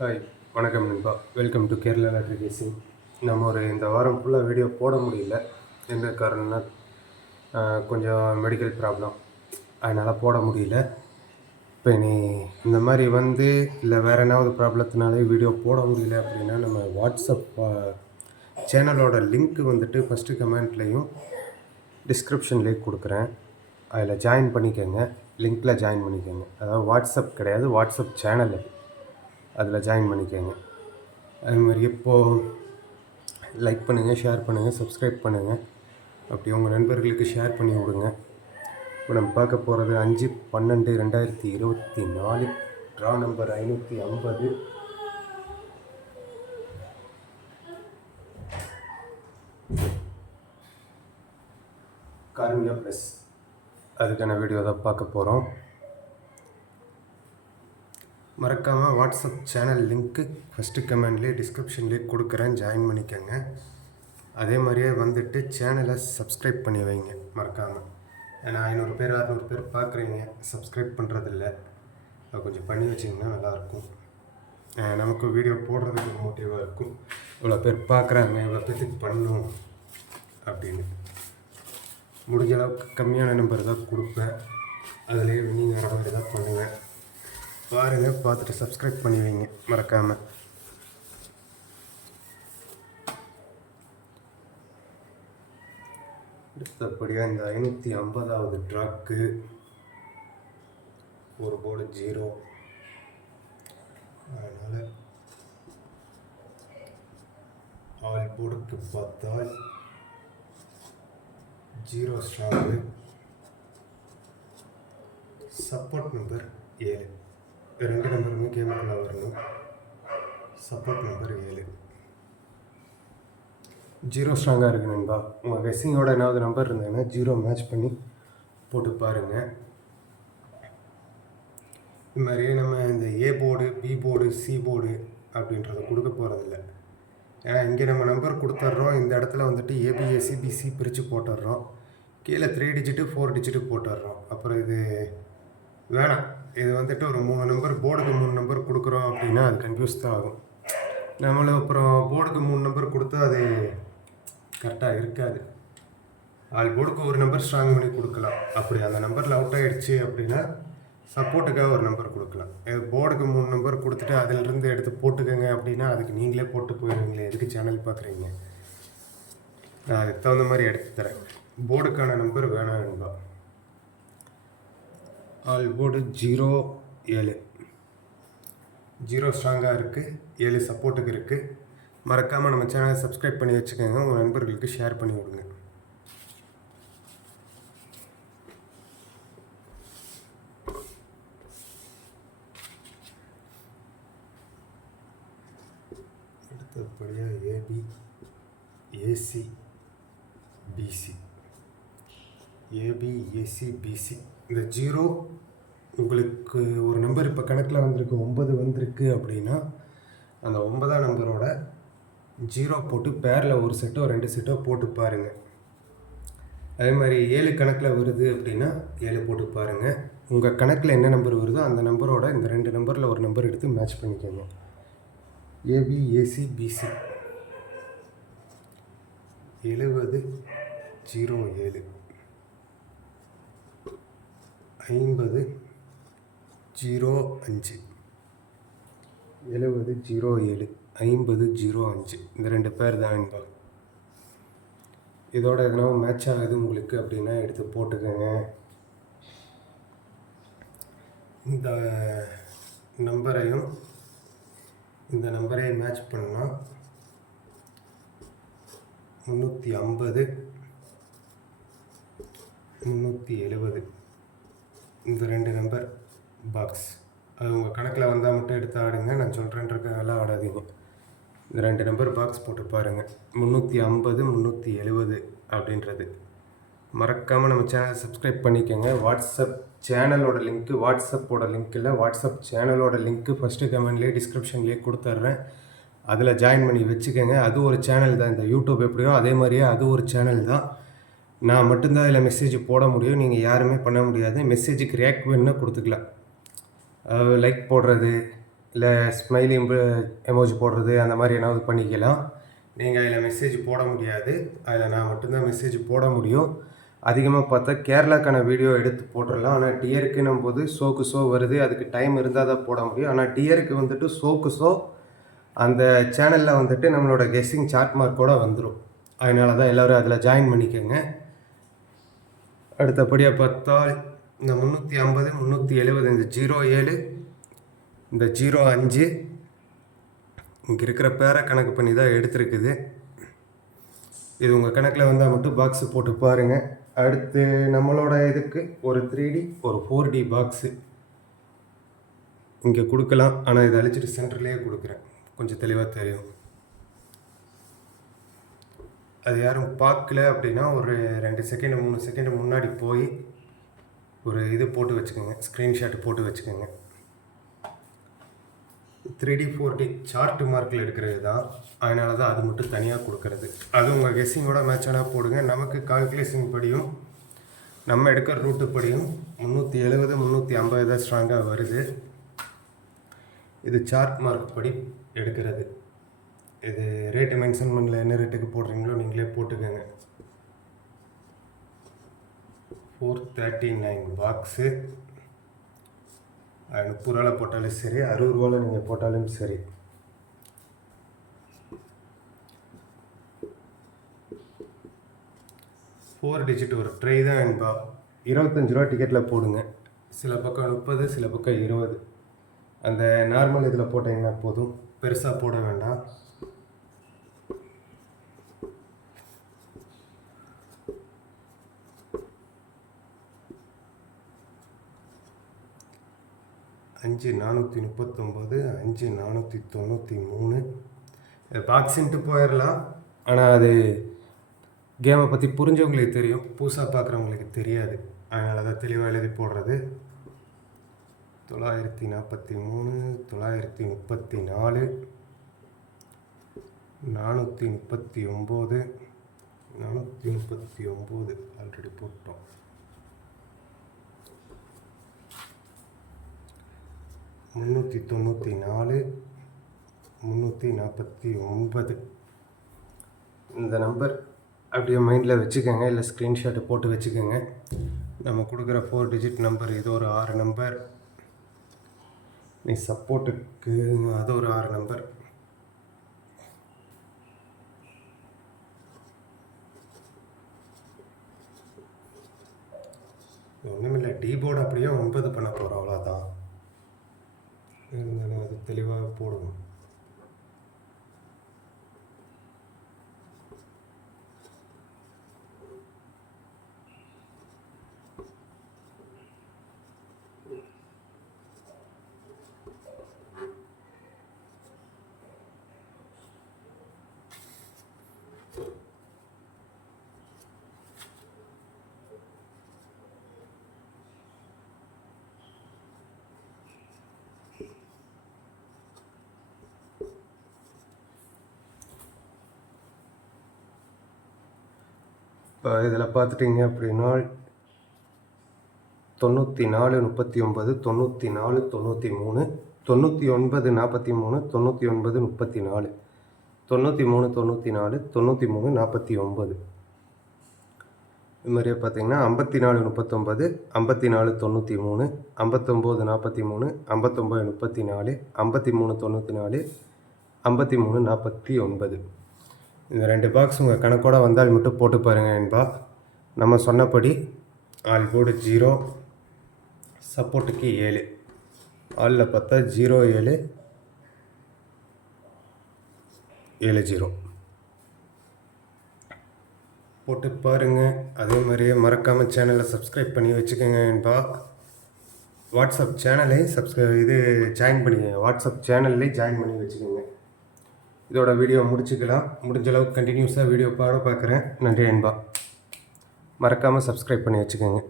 Hi, வணக்கம் நண்பா. Welcome to Kerala lottery கேசிங். இந்த வாரம் ஃபுல்லாக வீடியோ போட முடியல. என்ன காரணம்னா கொஞ்சம் மெடிக்கல் ப்ராப்ளம், அதனால் போட முடியல. இப்போ இந்த மாதிரி இல்லை வேறு என்னாவது ப்ராப்ளத்தினாலே வீடியோ போட முடியல அப்படின்னா, நம்ம வாட்ஸ்அப் சேனலோட லிங்க்கு ஃபஸ்ட்டு கமெண்ட்லேயும் டிஸ்கிரிப்ஷன்லேயும் கொடுக்குறேன். அதில் ஜாயின் பண்ணிக்கோங்க. லிங்க்கில் ஜாயின் பண்ணிக்கோங்க. அதாவது வாட்ஸ்அப் கிடையாது, வாட்ஸ்அப் சேனல் அது. அதில் ஜாயின் பண்ணிக்கோங்க. அதுமாதிரி இப்போது லைக் பண்ணுங்கள், ஷேர் பண்ணுங்கள், சப்ஸ்கிரைப் பண்ணுங்கள். அப்படி உங்கள் நண்பர்களுக்கு ஷேர் பண்ணி விடுங்க. இப்போ நம்ம பார்க்க போகிறது 5/12/2024 ட்ரா நம்பர் 550. கார்மியா ப்ளஸ் அதுக்கான வீடியோ தான் பார்க்க போகிறோம். மறக்காமல் வாட்ஸ்அப் சேனல் லிங்க்கு ஃபஸ்ட்டு கமெண்ட்லேயே டிஸ்கிரிப்ஷன்லேயே கொடுக்குறேன், ஜாயின் பண்ணிக்கோங்க. அதே மாதிரியே சேனலை சப்ஸ்கிரைப் பண்ணி வைங்க மறக்காமல். ஏன்னா 500 பேர் 600 பேர் பார்க்குறீங்க, சப்ஸ்கிரைப் பண்ணுறதில்ல. அதை கொஞ்சம் பண்ணி வச்சிங்கன்னா நல்லாயிருக்கும். நமக்கு வீடியோ போடுறதுக்கு ஒரு மோட்டிவாக இருக்கும். இவ்வளோ பேர் பார்க்குறாங்க, இவ்வளோ பேருக்கு பண்ணணும் அப்படின்னு. முடிஞ்ச அளவுக்கு கம்மியான நம்பர் தான் கொடுப்பேன். அதிலே நீங்கள் வர மாதிரி தான் பண்ணுவேன். பாருங்கள், பார்த்துட்டு சப்ஸ்கிரைப் பண்ணி வைங்க மறக்காமல். அடுத்தபடியாக இந்த 550வது ட்ராக்கு ஒரு போர்டு 0. அதனால் ஆல் போர்டுக்கு பார்த்தால் 0 ஸ்ட்ராங்கு. Support number 7. 2 நம்பருமே கேமுக்குள்ளே வரணும். Support number 7. 0 ஸ்ட்ராங்காக இருக்குது நண்பா. உங்கள் கெஸ்ஸிங்கோட ஏதாவது நம்பர் இருந்ததுன்னா 0 மேட்ச் பண்ணி போட்டு பாருங்கள். இது மாதிரியே நம்ம இந்த A board, B board, C board அப்படின்றத கொடுக்க போகிறதில்ல. ஏன்னா இங்கே நம்ம நம்பர் கொடுத்துட்றோம். இந்த இடத்துல ஏபிஎஸ்சி பிசி பிரித்து போட்டுடுறோம். கீழே 3 டிஜிட்டு 4 டிஜிட்டு போட்டுடுறோம். அப்புறம் இது வேணாம். இது ஒரு 3 நம்பர், போர்டுக்கு 3 நம்பர் கொடுக்குறோம் அப்படின்னா அது கன்ஃபியூஸ் தான் ஆகும். நம்மளும் அப்புறம் போர்டுக்கு 3 நம்பர் கொடுத்தா அது கரெக்டாக இருக்காது. ஆல் போர்டுக்கு ஒரு நம்பர் ஸ்ட்ராங் பண்ணி கொடுக்கலாம். அப்படி அந்த நம்பரில் அவுட் ஆகிடுச்சு அப்படின்னா சப்போர்ட்டுக்காக ஒரு நம்பர் கொடுக்கலாம். போர்டுக்கு 3 நம்பர் கொடுத்துட்டு அதிலிருந்து எடுத்து போட்டுக்கோங்க அப்படின்னா அதுக்கு நீங்களே போட்டு போயிடுவீங்களே, எதுக்கு சேனல் பார்க்குறீங்க? நான் அதுக்கு தகுந்த மாதிரி எடுத்து தரேன். போர்டுக்கான நம்பர் வேணாம் நண்பா. All board 0 7. 0 ஸ்ட்ராங்காக இருக்குது, 7 சப்போர்ட்டுக்கு இருக்குது. மறக்காமல் நம்ம சேனலை சப்ஸ்கிரைப் பண்ணி வச்சுக்கோங்க. உங்கள் நண்பர்களுக்கு ஷேர் பண்ணி விடுங்க. அடுத்தபடியாக AB, AC, BC. AB, AC, BC. இந்த 0 உங்களுக்கு ஒரு நம்பர் இப்போ கணக்கில் வந்திருக்கு, 9 வந்திருக்கு அப்படின்னா அந்த 9ஆம் நம்பரோட 0 போட்டு பேரில் ஒரு செட்டோ 2 செட்டோ போட்டு பாருங்கள். அதே மாதிரி 7 கணக்கில் வருது அப்படின்னா 7 போட்டு பாருங்கள். உங்கள் கணக்கில் என்ன நம்பர் வருதோ அந்த நம்பரோட இந்த 2 நம்பரில் ஒரு நம்பர் எடுத்து மேட்ச் பண்ணிக்கோங்க. AB, AC, BC. 70 07 50 05. 70 07 50 05. இந்த 2 பேர் தான் என்பாங்க. இதோட எதனா மேட்ச் ஆகுது உங்களுக்கு அப்படின்னா எடுத்து போட்டுக்கோங்க. இந்த நம்பரையும் இந்த நம்பரையும் மேட்ச் பண்ணால் 350 370. இந்த 2 நம்பர் பாக்ஸ் அது உங்கள் கணக்கில் வந்தால் மட்டும் எடுத்து ஆடுங்க. நான் சொல்கிறேன்றதுக்காக ஆடாதீங்க. இந்த 2 நம்பர் பாக்ஸ் போட்டு பாருங்கள். 350 370 அப்படின்றது. மறக்காமல் நம்ம சேனலை சப்ஸ்கிரைப் பண்ணிக்கோங்க. வாட்ஸ்அப் சேனலோட லிங்க்கு, வாட்ஸ்அப்போட லிங்க் இல்லை, வாட்ஸ்அப் சேனலோட லிங்க்கு ஃபஸ்ட்டு கமெண்ட்லேயே டிஸ்கிரிப்ஷன்லேயே கொடுத்துட்றேன். அதில் ஜாயின் பண்ணி வச்சுக்கோங்க. அது ஒரு சேனல் தான். இந்த யூடியூப் எப்படியோ அதே மாதிரியே அது ஒரு சேனல் தான். நான் மட்டும்தான் இதில் மெசேஜ் போட முடியும், நீங்கள் யாருமே பண்ண முடியாது. மெசேஜுக்கு ரியாக்ட் வேணுன்னா கொடுத்துக்கலாம். லைக் போடுறது, இல்லை ஸ்மைலி எமோஜி போடுறது அந்த மாதிரி ஏதாவது பண்ணிக்கலாம். நீங்கள் அதில் மெசேஜ் போட முடியாது. அதில் நான் மட்டும்தான் மெசேஜ் போட முடியும். அதிகமாக பார்த்தா கேரளாக்கான வீடியோ எடுத்து போட்டுடலாம். ஆனால் டியருக்குன்னும் போது ஷோக்கு ஷோ வருது. அதுக்கு டைம் இருந்தால் தான் போட முடியும். ஆனால் டியருக்கு வந்துட்டு ஷோக்கு ஷோ அந்த சேனலில் வந்துட்டு நம்மளோட கெஸ்ஸிங் சார்ட் மார்க்கோடு வந்துடும். அதனால தான் எல்லோரும் அதில் ஜாயின் பண்ணிக்கோங்க. அடுத்தபடியாக பார்த்தா இந்த 350 370 இந்த 07 இந்த 05 இங்கே இருக்கிற பேரை கணக்கு பண்ணி தான் எடுத்துருக்குது. இது உங்கள் கணக்கில் வந்தால் மட்டும் பாக்ஸு போட்டு பாருங்கள். அடுத்து நம்மளோட இதுக்கு ஒரு 3D ஒரு 4D பாக்ஸு இங்கே கொடுக்கலாம். ஆனால் இதை அழிச்சிட்டு சென்டர்லேயே கொடுக்குறேன், கொஞ்சம் தெளிவாக தெரியும். அது யாரும் பார்க்கல அப்படின்னா ஒரு 2 செகண்ட் 3 செகண்ட் முன்னாடி போய் ஒரு இது போட்டு வச்சுக்கோங்க, ஸ்க்ரீன்ஷாட் போட்டு வச்சுக்கோங்க. 3D 4D சார்ட் மார்க்கில் எடுக்கிறது தான். அதனால தான் அது மட்டும் தனியாக கொடுக்கறது. அது உங்கள் கெஸ்ஸிங்கோட மேட்சானாக போடுங்க. நமக்கு கால்குலேஷன் படியும் நம்ம எடுக்கிற ரூட்டு படியும் 370 350 தான் ஸ்ட்ராங்காக வருது. இது சார்ட் மார்க் படி எடுக்கிறது. இது ரேட்டு மென்ஷன் பண்ணல, என்ன ரேட்டுக்கு போடுறீங்களோ நீங்களே போட்டுக்கோங்க. 439 பாக்ஸு. 30 ரூபாவில் போட்டாலும் சரி, 60 ரூபாவில் நீங்கள் போட்டாலும் சரி. ஃபோர் டிஜிட் ஒரு ட்ரை தான் என்பா. 25 ரூபா டிக்கெட்டில் போடுங்க. சில பக்கம் 30, சில பக்கம் 20. அந்த நார்மல் இதில் போட்டிங்கன்னா போதும், பெருசாக போட வேண்டாம். அஞ்சு 439 5 493 பாக்ஸின்ட்டு போயிடலாம். ஆனால் அது கேமை பற்றி புரிஞ்சவங்களுக்கு தெரியும், புதுசாக பார்க்குறவங்களுக்கு தெரியாது. அதனால தான் தெளிவாக எழுதி போடுறது. 943 934 439 439 ஆல்ரெடி போட்டோம். 394 349 இந்த நம்பர் அப்படியே மைண்டில் வச்சுக்கோங்க, இல்லை ஸ்க்ரீன்ஷாட்டை போட்டு வச்சுக்கோங்க. நம்ம கொடுக்குற 4 டிஜிட் நம்பர் இது ஒரு 6 நம்பர். நீ சப்போர்ட்டுக்கு அது ஒரு 6 நம்பர். ஒன்றுமில்லை, டீபோர்டு அப்படியே 9 பண்ண போகிறோம், அவ்வளோதான். இருந்தாலும் அது தெளிவாக போடுவோம். இப்போ இதில் பார்த்துட்டிங்க அப்படின்னா 94 39 94 93 99 43 99 34 93 94 93 49. இது மாதிரியே பார்த்தீங்கன்னா 54 39 54 93 59 43 59 34 53 94 53 49. இந்த 2 பாக்ஸ் உங்கள் கணக்கோடு வந்தால் மட்டும் போட்டு பாருங்கள் என்பா. நம்ம சொன்னபடி ஆல் போர்டு 0, சப்போர்ட்டுக்கு 7, ஆலில் பார்த்தா 07 70 போட்டு பாருங்கள். அதே மாதிரியே மறக்காமல் சேனலை சப்ஸ்கிரைப் பண்ணி வச்சுக்கோங்க என்பா. வாட்ஸ்அப் சேனலையும் ஜாயின் பண்ணிக்கோங்க. வாட்ஸ்அப் சேனல்லையும் ஜாயின் பண்ணி வச்சுக்கோங்க. இதோட வீடியோ முடிச்சுக்கலாம். முடிஞ்ச அளவுக்கு கண்டினியூஸாக வீடியோ பார்க்குறேன். நன்றி என்பா. மறக்காமல் சப்ஸ்கிரைப் பண்ணி வச்சுக்கோங்க.